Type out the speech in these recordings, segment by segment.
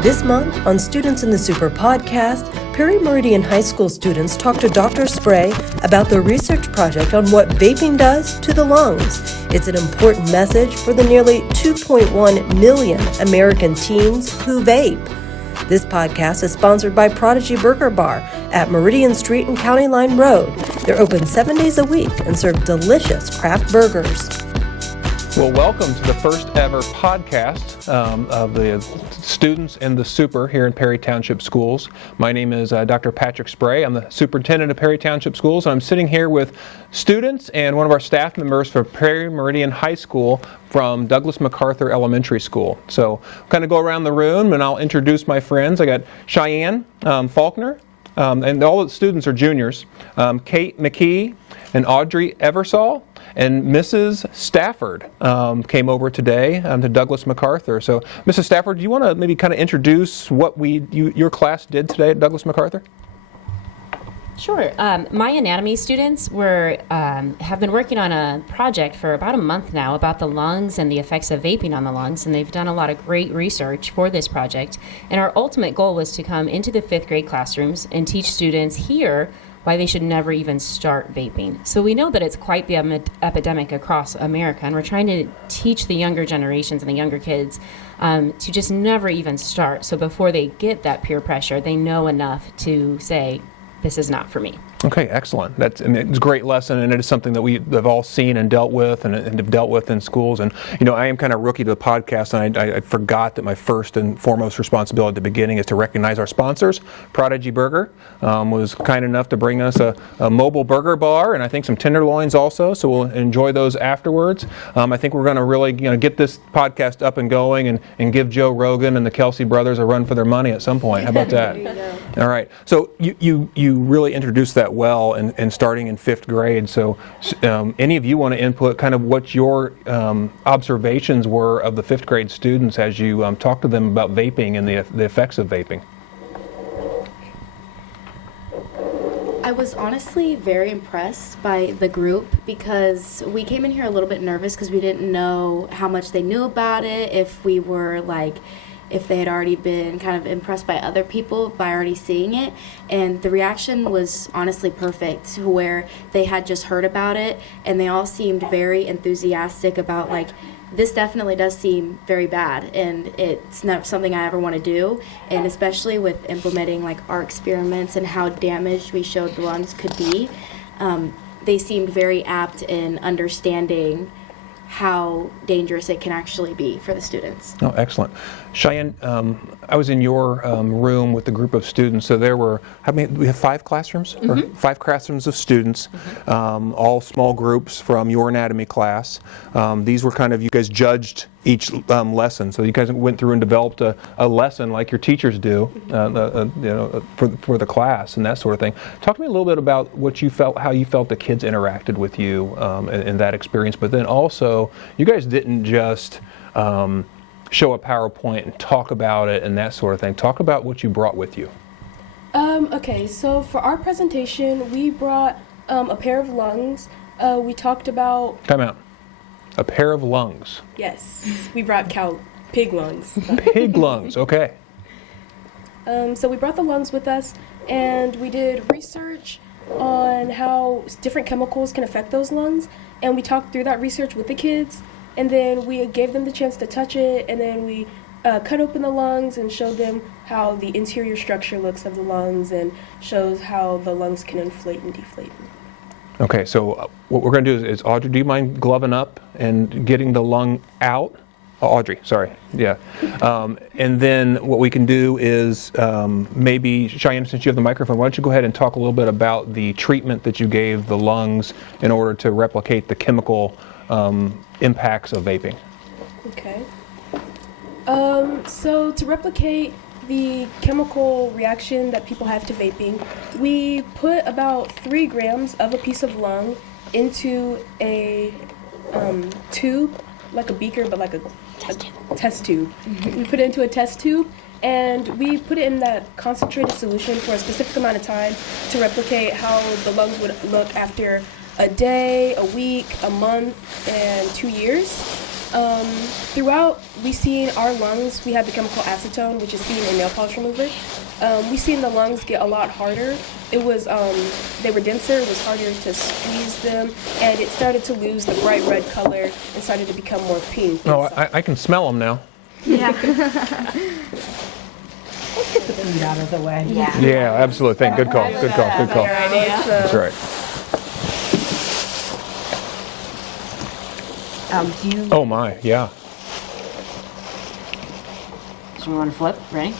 This month on Students in the Super podcast, Perry Meridian High School students talk to Dr. Spray about the research project on what vaping does to the lungs. It's an important message for the nearly 2.1 million American teens who vape. This podcast is sponsored by Prodigy Burger Bar at Meridian Street and County Line Road. They're open 7 days a week and serve delicious craft burgers. Well, welcome to the first ever podcast of the Students in the Super here in Perry Township Schools. My name is Dr. Patrick Spray. I'm the superintendent of Perry Township Schools, and I'm sitting here with students and one of our staff members from Perry Meridian High School from Douglas MacArthur Elementary School. So we'll kind of go around the room, and I'll introduce my friends. I got Cheyenne Faulkner, and all the students are juniors. Kate McKee and Audrey Eversole. And Mrs. Stafford came over today to Douglas MacArthur. So, Mrs. Stafford, do you want to maybe kind of introduce what your class did today at Douglas MacArthur? Sure. My anatomy students have been working on a project for about a month now about the lungs and the effects of vaping on the lungs, and they've done a lot of great research for this project. And our ultimate goal was to come into the 5th grade classrooms and teach students here why they should never even start vaping. So we know that it's quite the epidemic across America, and we're trying to teach the younger generations and the younger kids to just never even start. So before they get that peer pressure, they know enough to say, this is not for me. Okay, excellent. It's a great lesson, and it is something that we have all seen and dealt with and have dealt with in schools. And, I am kind of rookie to the podcast, and I forgot that my first and foremost responsibility at the beginning is to recognize our sponsors. Prodigy Burger was kind enough to bring us a mobile burger bar, and I think some tenderloins also, so we'll enjoy those afterwards. I think we're going to really get this podcast up and going and give Joe Rogan and the Kelsey brothers a run for their money at some point. How about that? There you go. All right. So you really introduced that well and starting in 5th grade. So any of you want to input kind of what your observations were of the 5th grade students as you talked to them about vaping and the effects of vaping? I was honestly very impressed by the group because we came in here a little bit nervous because we didn't know how much they knew about it, if they had already been kind of impressed by other people by already seeing it. And the reaction was honestly perfect, where they had just heard about it and they all seemed very enthusiastic about this definitely does seem very bad and it's not something I ever want to do. And especially with implementing our experiments and how damaged we showed the lungs could be, they seemed very apt in understanding how dangerous it can actually be for the students. Oh, excellent. Cheyenne, I was in your room with a group of students. So there were, we have 5 classrooms? Mm-hmm. Or 5 classrooms of students, all small groups from your anatomy class. These were kind of, you guys judged each lesson. So you guys went through and developed a lesson like your teachers do, for the class and that sort of thing. Talk to me a little bit about what you felt, how you felt the kids interacted with you in that experience. But then also, you guys didn't just show a PowerPoint and talk about it and that sort of thing. Talk about what you brought with you. Okay, so for our presentation, we brought a pair of lungs. We talked about... Time out. A pair of lungs. Yes, we brought pig lungs. Pig lungs, okay. So we brought the lungs with us, and we did research on how different chemicals can affect those lungs, and we talked through that research with the kids, and then we gave them the chance to touch it, and then we cut open the lungs and showed them how the interior structure looks of the lungs and shows how the lungs can inflate and deflate. Okay, so what we're going to do is, Audrey, do you mind gloving up and getting the lung out? Oh, Audrey, sorry. Yeah. And then what we can do is maybe, Cheyenne, since you have the microphone, why don't you go ahead and talk a little bit about the treatment that you gave the lungs in order to replicate the chemical impacts of vaping. Okay. So to replicate the chemical reaction that people have to vaping, we put about 3 grams of a piece of lung into a tube, like a beaker, but like a test tube. Mm-hmm. We put it into a test tube, and we put it in that concentrated solution for a specific amount of time to replicate how the lungs would look after a day, a week, a month, and 2 years. Throughout, we see in our lungs, we have the chemical acetone, which is seen in nail polish remover. We seen the lungs get a lot harder. It was, they were denser, it was harder to squeeze them, and it started to lose the bright red color and started to become more pink. Oh, I can smell them now. Yeah. Let's get the food out of the way. Yeah, absolutely. Good call. Good call. Good call. That's right. Do you? Oh my, yeah. Do you want to flip? Ready?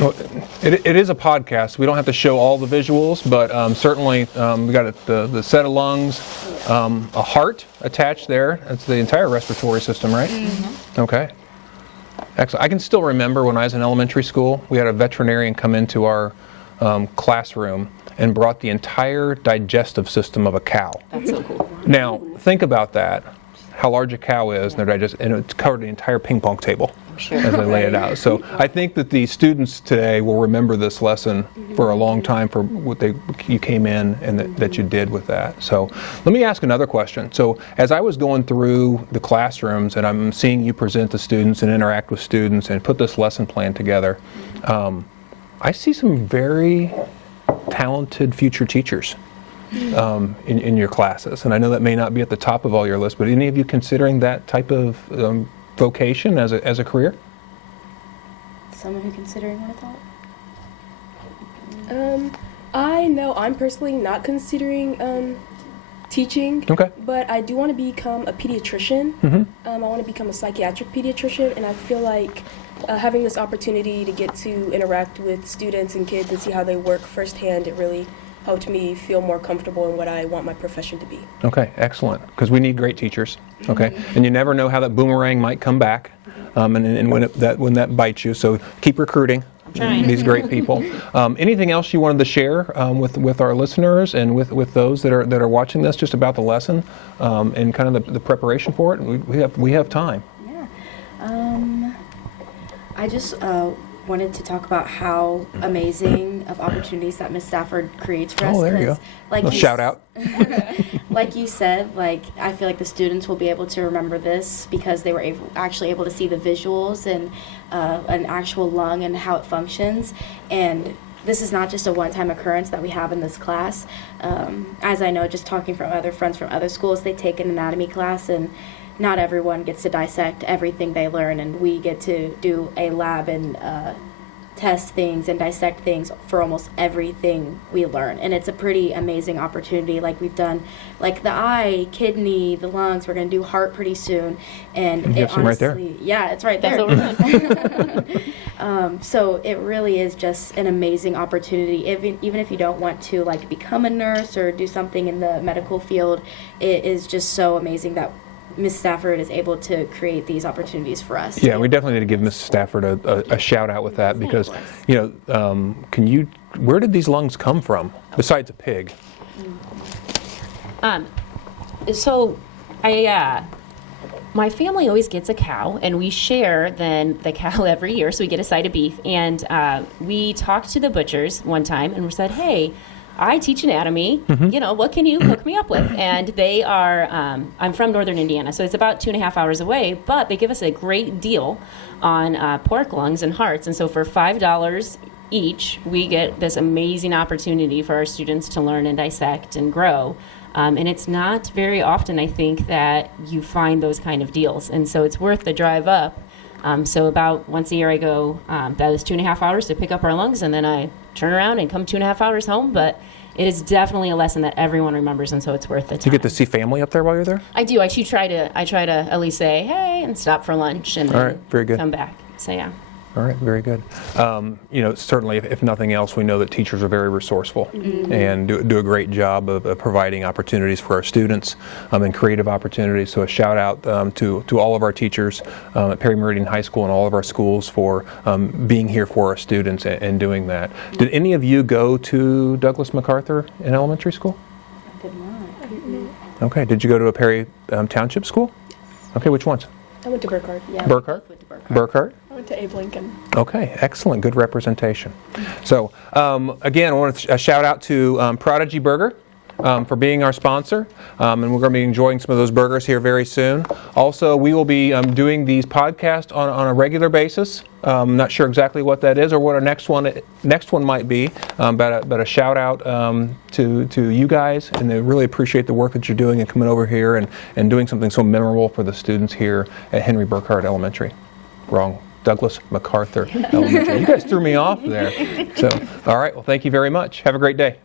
Well, it is a podcast. We don't have to show all the visuals, but certainly we got the set of lungs, a heart attached there. That's the entire respiratory system, right? Mm-hmm. Okay. Excellent. I can still remember when I was in elementary school, we had a veterinarian come into our classroom and brought the entire digestive system of a cow. That's so cool. Now, think about that. How large a cow is, and it's covered the entire ping pong table as they lay it out. So I think that the students today will remember this lesson for a long time for what you came in and that you did with that. So let me ask another question. So as I was going through the classrooms and I'm seeing you present to students and interact with students and put this lesson plan together, I see some very talented future teachers. In your classes, and I know that may not be at the top of all your list, but any of you considering that type of vocation as a career? Someone who considering what I thought? I know I'm personally not considering teaching, Okay. but I do want to become a pediatrician. Mm-hmm. I want to become a psychiatric pediatrician, and I feel like having this opportunity to get to interact with students and kids and see how they work firsthand, it really helped me feel more comfortable in what I want my profession to be. Okay, excellent. Because we need great teachers. Okay, and you never know how that boomerang might come back, and when that bites you. So keep recruiting these great people. Anything else you wanted to share with our listeners and with those that are watching this, just about the lesson and kind of the preparation for it? We have time. Yeah. I just wanted to talk about how amazing of opportunities that Miss Stafford creates for us. Oh, there you go. Like Shout out. Like you said, I feel like the students will be able to remember this because they were actually able to see the visuals and an actual lung and how it functions. And this is not just a one-time occurrence that we have in this class. As I know, just talking from other friends from other schools, they take an anatomy class, and not everyone gets to dissect everything they learn, and we get to do a lab and test things and dissect things for almost everything we learn. And it's a pretty amazing opportunity. Like we've done like the eye, kidney, the lungs, we're going to do heart pretty soon. And you have some right there. Yeah, it's right there. That's what we're doing. So it really is just an amazing opportunity. Even if you don't want to like become a nurse or do something in the medical field, it is just so amazing that Miss Stafford is able to create these opportunities for us. Yeah, we definitely need to give Miss Stafford a shout out with that because, where did these lungs come from besides a pig? So my family always gets a cow, and we share then the cow every year, so we get a side of beef. And we talked to the butchers one time, and we said, hey, I teach anatomy, what can you hook me up with? And they are, I'm from northern Indiana, so it's about 2.5 hours away, but they give us a great deal on pork lungs and hearts. And so for $5 each, we get this amazing opportunity for our students to learn and dissect and grow. And it's not very often, I think, that you find those kind of deals. And so it's worth the drive up. So about once a year I go, that is 2.5 hours to pick up our lungs, and then I turn around and come 2.5 hours home. But it is definitely a lesson that everyone remembers, and so it's worth the time. Do you get to see family up there while you're there? I do. I try to at least say hey and stop for lunch and All right, very good. come back. So yeah. All right, very good. Certainly, if nothing else, we know that teachers are very resourceful and do a great job of providing opportunities for our students and creative opportunities. So a shout out to all of our teachers at Perry Meridian High School and all of our schools for being here for our students and doing that. Did any of you go to Douglas MacArthur in elementary school? I did not. Okay. Did you go to a Perry Township school? Okay, which ones? I went to Burkhardt. Yeah, Burkhardt? we went to Burkhardt? I went to Abe Lincoln. Okay, excellent, good representation. So again, I want to shout out to Prodigy Burger for being our sponsor, and we're going to be enjoying some of those burgers here very soon. Also, we will be doing these podcasts on a regular basis. Not sure exactly what that is or what our next one might be, but a shout out to you guys, and I really appreciate the work that you're doing and coming over here and doing something so memorable for the students here at Henry Burkhardt Elementary. Wrong. Douglas MacArthur Elementary. You guys threw me off there. So, all right. Well, thank you very much. Have a great day.